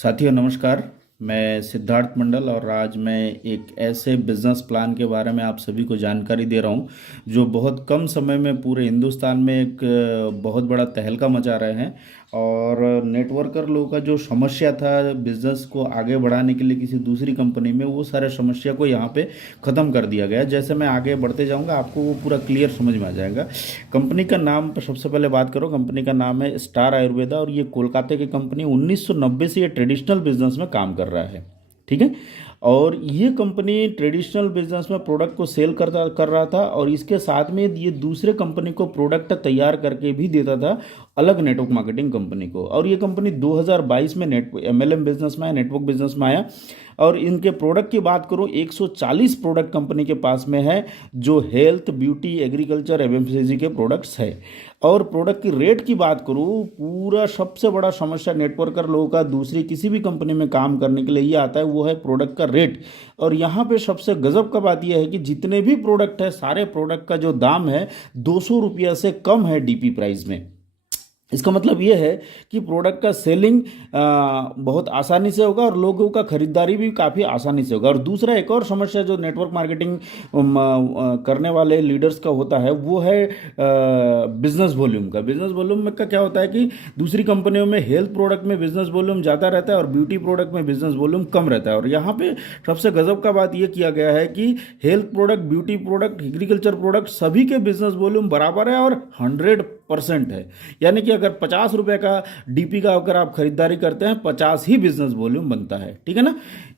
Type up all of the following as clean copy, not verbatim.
साथियों नमस्कार। मैं सिद्धार्थ मंडल और आज मैं एक ऐसे बिजनेस प्लान के बारे में आप सभी को जानकारी दे रहा हूं जो बहुत कम समय में पूरे हिंदुस्तान में एक बहुत बड़ा तहलका मचा रहे हैं। और नेटवर्कर लोगों का जो समस्या था बिजनेस को आगे बढ़ाने के लिए किसी दूसरी कंपनी में, वो सारे समस्या को यहाँ पे ख़त्म कर दिया गया है। जैसे मैं आगे बढ़ते जाऊँगा आपको वो पूरा क्लियर समझ में आ जाएगा। कंपनी का नाम पर सबसे पहले बात करो। कंपनी का नाम है स्टार आयुर्वेदा और ये कोलकाता की कंपनी 1990 से ये ट्रेडिशनल बिजनेस में काम कर रहा है। ठीक है। और ये कंपनी ट्रेडिशनल बिजनेस में प्रोडक्ट को सेल कर रहा था और इसके साथ में ये दूसरे कंपनी को प्रोडक्ट तैयार करके भी देता था, अलग नेटवर्क मार्केटिंग कंपनी को। और ये कंपनी 2022 में एमएलएम बिजनेस में आया, नेटवर्क बिजनेस में आया। और इनके प्रोडक्ट की बात करूं 140 प्रोडक्ट कंपनी के पास में है जो हेल्थ, ब्यूटी, एग्रीकल्चर, एफएमसीजी के प्रोडक्ट्स है। और प्रोडक्ट की रेट की बात करूं, पूरा सबसे बड़ा समस्या नेटवर्कर लोगों का दूसरी किसी भी कंपनी में काम करने के लिए ये आता है, वो है प्रोडक्ट का रेट। और यहाँ पे सबसे गजब का बात यह है कि जितने भी प्रोडक्ट है सारे प्रोडक्ट का जो दाम है 200 रुपया से कम है डीपी प्राइस में। इसका मतलब ये है कि प्रोडक्ट का सेलिंग बहुत आसानी से होगा और लोगों का खरीदारी भी काफ़ी आसानी से होगा। और दूसरा एक और समस्या जो नेटवर्क मार्केटिंग करने वाले लीडर्स का होता है वो है बिजनेस वॉल्यूम का। बिजनेस वॉल्यूम में का क्या होता है कि दूसरी कंपनियों में हेल्थ प्रोडक्ट में बिजनेस वॉल्यूम ज़्यादा रहता है और ब्यूटी प्रोडक्ट में बिजनेस वॉल्यूम कम रहता है। और यहाँ पे सबसे गजब का बात ये किया गया है कि health product, beauty product, agriculture product सभी के बिजनेस वॉल्यूम बराबर है और 100% है। यानी कि अगर 50 रुपए का डीपी का अगर आप खरीदारी करते हैं 50 ही बिजनेस वॉल्यूम बनता है। ठीक है ना।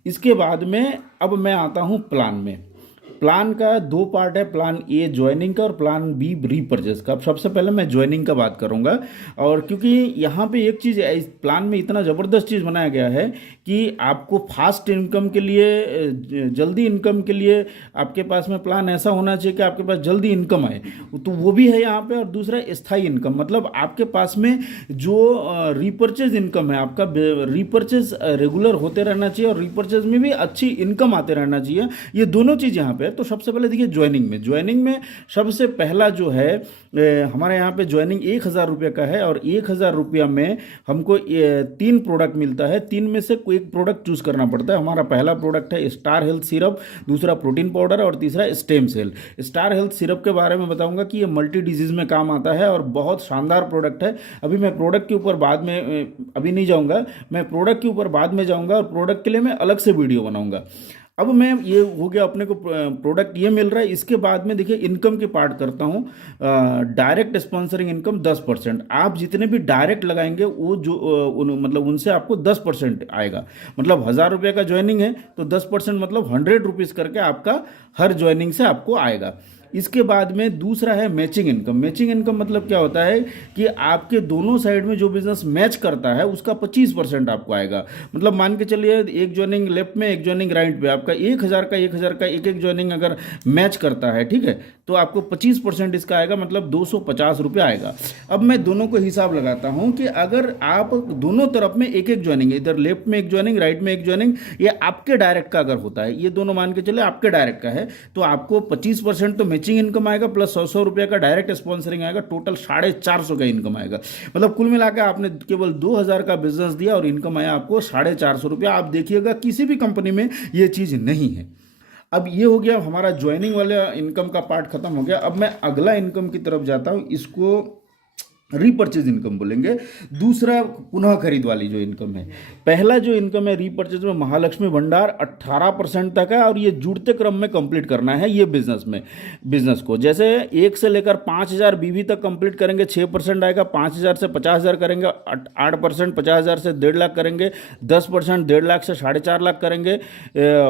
इसके बाद में अब मैं आता हूं प्लान में। प्लान का दो पार्ट है, प्लान ए ज्वाइनिंग का और प्लान बी रीपर्चेस का। अब सबसे पहले मैं ज्वाइनिंग का बात करूंगा। और क्योंकि यहाँ पे एक चीज़ इस प्लान में इतना ज़बरदस्त चीज़ बनाया गया है कि आपको फास्ट इनकम के लिए, जल्दी इनकम के लिए आपके पास में प्लान ऐसा होना चाहिए कि आपके पास जल्दी इनकम आए, तो वो भी है यहाँ पे। और दूसरा स्थायी इनकम, मतलब आपके पास में जो रीपर्चेज इनकम है, आपका रीपर्चेज रेगुलर होते रहना चाहिए और रीपर्चेज में भी अच्छी इनकम आते रहना चाहिए। ये दोनों चीज़ यहाँ पे। तो सबसे पहले देखिए ज्वाइनिंग में सबसे पहला जो है हमारे यहाँ पे ज्वाइनिंग 1,000 रुपये का है। और 1,000 रुपया में हमको 3 प्रोडक्ट मिलता है। 3 में से कोई एक प्रोडक्ट चूज करना पड़ता है। हमारा पहला प्रोडक्ट है स्टार हेल्थ सिरप, दूसरा प्रोटीन पाउडर और तीसरा stem cell. Star health syrup के बारे में बताऊंगा कि ये मल्टी डिजीज में काम आता है और बहुत शानदार प्रोडक्ट है। अभी मैं प्रोडक्ट के ऊपर बाद में अभी नहीं जाऊंगा, मैं प्रोडक्ट के ऊपर बाद में जाऊंगा और प्रोडक्ट के लिए मैं अलग से वीडियो बनाऊंगा। अब मैं ये हो गया, अपने को प्रोडक्ट ये मिल रहा है। इसके बाद में देखिए इनकम की पार्ट करता हूँ। Direct sponsoring income 10%। आप जितने भी डायरेक्ट लगाएंगे वो जो मतलब उनसे आपको 10% आएगा। मतलब 1,000 रुपये का ज्वाइनिंग है तो 10% मतलब 100 रुपीज़ करके आपका हर ज्वाइनिंग से आपको आएगा। इसके बाद में दूसरा है मैचिंग इनकम। मैचिंग इनकम मतलब क्या होता है कि आपके दोनों साइड में जो बिजनेस मैच करता है उसका 25% आपको आएगा। मतलब मान के चलिए एक ज्वाइनिंग लेफ्ट में, एक ज्वाइनिंग राइट पे, आपका 1,000 का एक ज्वाइनिंग अगर मैच करता है, ठीक है, तो आपको 25% इसका आएगा, मतलब 250 रुपये आएगा। अब मैं दोनों को हिसाब लगाता हूं कि अगर आप दोनों तरफ में एक एक ज्वाइनिंग, इधर लेफ्ट में एक ज्वाइनिंग, राइट में एक ज्वाइनिंग, ये आपके डायरेक्ट का अगर होता है, ये दोनों मान के चले आपके डायरेक्ट का है, तो आपको 25% तो मैचिंग इनकम आएगा प्लस 100 रुपये का डायरेक्ट स्पॉन्सरिंग आएगा। टोटल 450 का इनकम आएगा। मतलब कुल मिलाकर आपने केवल 2,000 का बिजनेस दिया और इनकम आया आपको 450 रुपया। आप देखिएगा किसी भी कंपनी में ये चीज़ नहीं है। अब ये हो गया हमारा ज्वाइनिंग वाला इनकम का पार्ट खत्म हो गया। अब मैं अगला इनकम की तरफ जाता हूँ, इसको रीपर्चेज इनकम बोलेंगे। दूसरा पुनः खरीद वाली जो इनकम है। पहला जो इनकम है रीपर्चेज में महालक्ष्मी भंडार 18% तक है और ये जुड़ते क्रम में कंप्लीट करना है ये बिजनेस को। जैसे 1 से लेकर 5,000 बीवी तक कंप्लीट करेंगे 6% आएगा, 5,000 से 50,000 करेंगे 8%, 50,000 से 1.5 लाख करेंगे 10%, 1.5 लाख से 4.5 लाख करेंगे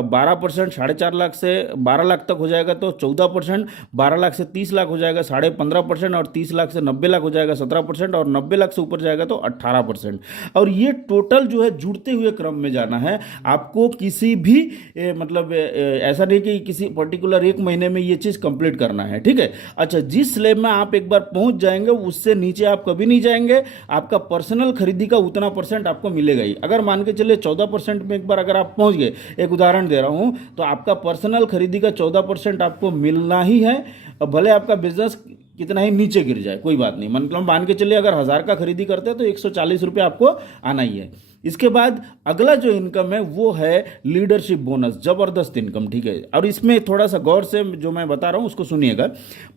12%, 4.5 लाख से 12 लाख तक हो जाएगा तो 14%, 12 लाख से 30 लाख हो जाएगा 15.5% और 30 लाख से 90 लाख हो जाएगा 17% और 90 लाख से ऊपर जाएगा तो 18%। और ये टोटल जो है जुड़ते हुए क्रम में जाना है आपको। किसी भी मतलब ऐसा नहीं कि किसी पर्टिकुलर एक महीने में ये चीज़ कंप्लीट करना है, ठीक है। अच्छा, जिस स्लैब में आप एक बार पहुंच जाएंगे उससे नीचे आप कभी नहीं जाएंगे। आपका पर्सनल खरीदी का उतना परसेंट आपको मिलेगा ही। अगर मान के चलिए 14% में एक बार अगर आप पहुंच गए, एक उदाहरण दे रहा हूं, तो आपका पर्सनल खरीदी का 14% आपको मिलना ही है। भले आपका बिजनेस कितना ही नीचे गिर जाए कोई बात नहीं। मतलब मान के चलिए अगर 1,000 का खरीदी करते हैं तो 140 रुपये आपको आना ही है। इसके बाद अगला जो इनकम है वो है लीडरशिप बोनस, जबरदस्त इनकम, ठीक है। और इसमें थोड़ा सा गौर से जो मैं बता रहा हूँ उसको सुनिएगा।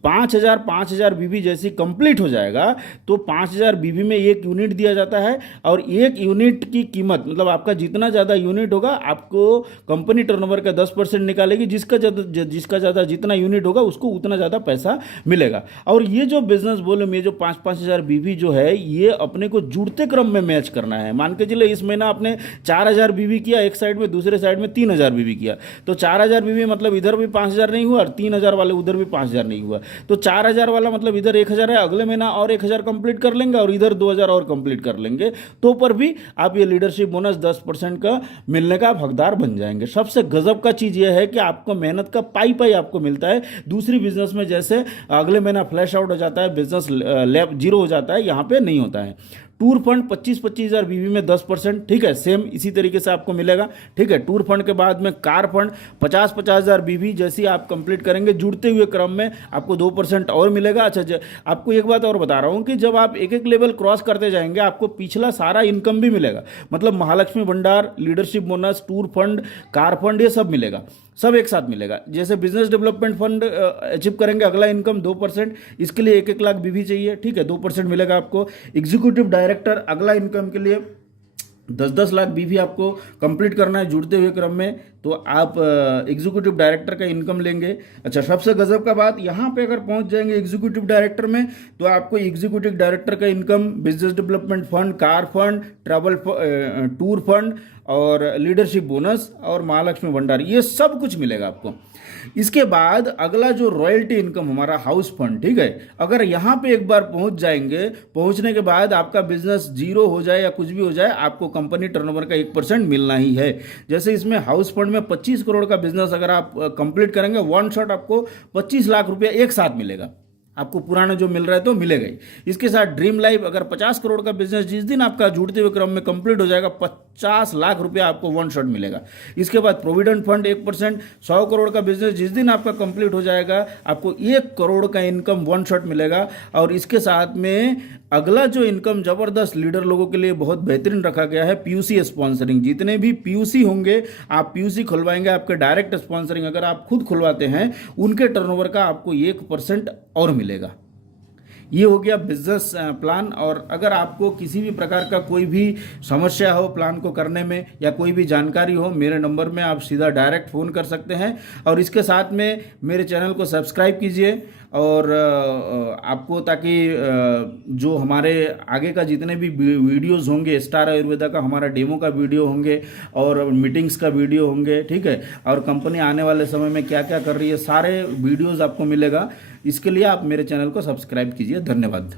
5,000 बीवी जैसी कंप्लीट हो जाएगा तो 5,000 बीवी में एक यूनिट दिया जाता है, और एक यूनिट की कीमत मतलब आपका जितना ज़्यादा यूनिट होगा आपको कंपनी टर्नओवर का 10% निकालेगी, जिसका ज़्यादा जितना यूनिट होगा उसको उतना ज़्यादा पैसा मिलेगा। और ये जो बिजनेस वॉल्यूम, ये जो 5,000 बीवी जो है ये अपने को जुड़ते क्रम में मैच करना है। मान के चलिए इस महीना आपने 4,000 बीवी किया एक साइड में, दूसरे साइड में 3,000 बीवी किया, तो 4,000 बीवी मतलब इधर भी 5,000 नहीं हुआ और 3,000 वाले उधर भी 5,000 नहीं हुआ, तो 4,000 वाला मतलब इधर 1,000 है, अगले महीना और 1,000 कंप्लीट कर लेंगे और इधर 2,000 और कंप्लीट कर लेंगे, तो पर भी आप ये लीडरशिप बोनस 10% का मिलने का आप हकदार बन जाएंगे। सबसे गजब का चीज़ ये है कि आपको मेहनत का पाई पाई आपको मिलता है। दूसरी बिजनेस में जैसे अगले महीना फ्लैश आउट हो जाता है, बिजनेस लैब जीरो हो जाता है, यहाँ पे नहीं होता है। टूर फंड 25,000 बीवी में 10%, ठीक है, सेम इसी तरीके से आपको मिलेगा, ठीक है। टूर फंड के बाद में कार फंड 50,000 बीवी जैसी आप कंप्लीट करेंगे जुड़ते हुए क्रम में आपको 2% और मिलेगा। अच्छा, आपको एक बात और बता रहा हूँ कि जब आप एक एक लेवल क्रॉस करते जाएंगे आपको पिछला सारा इनकम भी मिलेगा, मतलब महालक्ष्मी भंडार, leadership bonus, tour fund, car fund, ये सब मिलेगा, सब एक साथ मिलेगा। जैसे बिजनेस डेवलपमेंट फंड अचीव करेंगे अगला इनकम 2%, इसके लिए 1-1 लाख बीवी चाहिए, ठीक है, 2% मिलेगा आपको। एग्जीक्यूटिव डायरेक्टर अगला इनकम के लिए 10-10 लाख बीवी आपको कंप्लीट करना है जुड़ते हुए क्रम में, तो आप एग्जीक्यूटिव डायरेक्टर का इनकम लेंगे। अच्छा, सबसे गजब का बात, यहाँ पे अगर पहुँच जाएंगे एग्जीक्यूटिव डायरेक्टर में तो आपको एग्जीक्यूटिव डायरेक्टर का income business development fund, car fund, travel tour fund और लीडरशिप बोनस और महालक्ष्मी भंडार, ये सब कुछ मिलेगा आपको। इसके बाद अगला जो रॉयल्टी इनकम हमारा हाउस फंड, ठीक है, अगर यहाँ पे एक बार पहुँच जाएंगे, पहुँचने के बाद आपका बिजनेस जीरो हो जाए या कुछ भी हो जाए, आपको कंपनी टर्नओवर का 1% मिलना ही है। जैसे इसमें हाउस फंड में 25 करोड़ का बिजनेस अगर आप कंप्लीट करेंगे, वन शॉट आपको 25 लाख रुपया एक साथ मिलेगा, आपको पुराना जो मिल रहा है तो मिलेगा ही। इसके साथ ड्रीम लाइफ अगर 50 करोड़ का बिजनेस जिस दिन आपका जुड़ते हुए क्रम में कंप्लीट हो जाएगा, 50 लाख रुपया आपको वन शॉट मिलेगा। इसके बाद प्रोविडेंट फंड 1%, 100 करोड़ का बिजनेस जिस दिन आपका कंप्लीट हो जाएगा आपको 1 करोड़ का इनकम वन शॉट मिलेगा। और इसके साथ में अगला जो इनकम जबरदस्त लीडर लोगों के लिए बहुत बेहतरीन रखा गया है, पीयूसी स्पॉन्सरिंग। जितने भी पीयूसी होंगे, आप पीयूसी खुलवाएंगे, आपके डायरेक्ट स्पॉन्सरिंग अगर आप खुद खुलवाते हैं, उनके टर्नओवर का आपको 1% और मिलेगा। ये हो गया बिजनेस प्लान। और अगर आपको किसी भी प्रकार का कोई भी समस्या हो प्लान को करने में या कोई भी जानकारी हो, मेरे नंबर में आप सीधा डायरेक्ट फ़ोन कर सकते हैं। और इसके साथ में मेरे चैनल को सब्सक्राइब कीजिए और आपको, ताकि जो हमारे आगे का जितने भी वीडियोस होंगे, स्टार आयुर्वेदा का हमारा डेमो का वीडियो होंगे और मीटिंग्स का वीडियो होंगे, ठीक है, और कंपनी आने वाले समय में क्या क्या कर रही है, सारे वीडियोस आपको मिलेगा। इसके लिए आप मेरे चैनल को सब्सक्राइब कीजिए। धन्यवाद।